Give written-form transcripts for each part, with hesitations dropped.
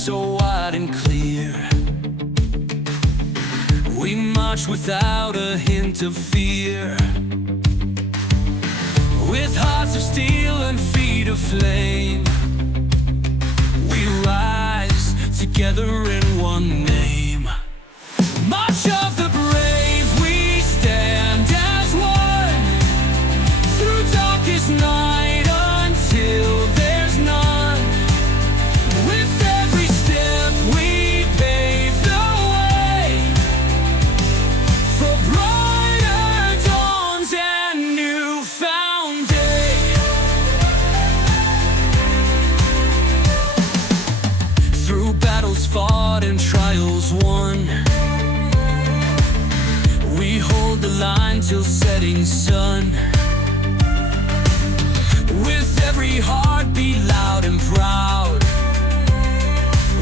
so wide and clear. We march without a hint of fear, with hearts of steel and feet of flame. We rise together in one name. March of the brave, we stand as one, through darkest night until there's none. With every step we pave the way for brighter dawns and newfound day. Through battles fought and trials won, we hold the line till setting sun. With every heartbeat loud and proud,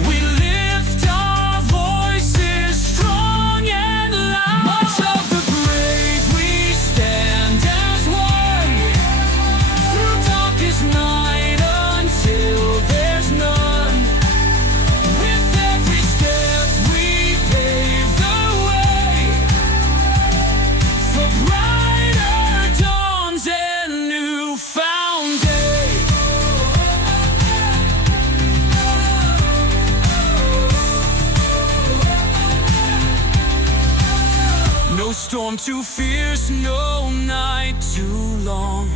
we lift our voices strong and loud. March of the brave, we stand as one, through darkest night until there's none. With every step we pave the way for brighter dawns and newfound day. No storm too fierce, no night too long.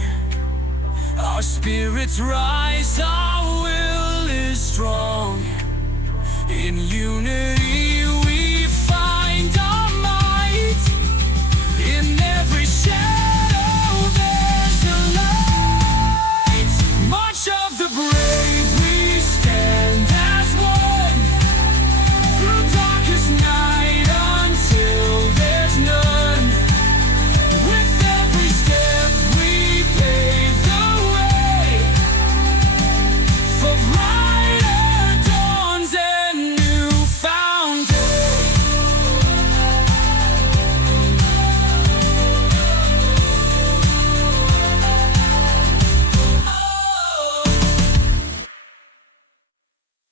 Our spirits rise, our will is strong. In unity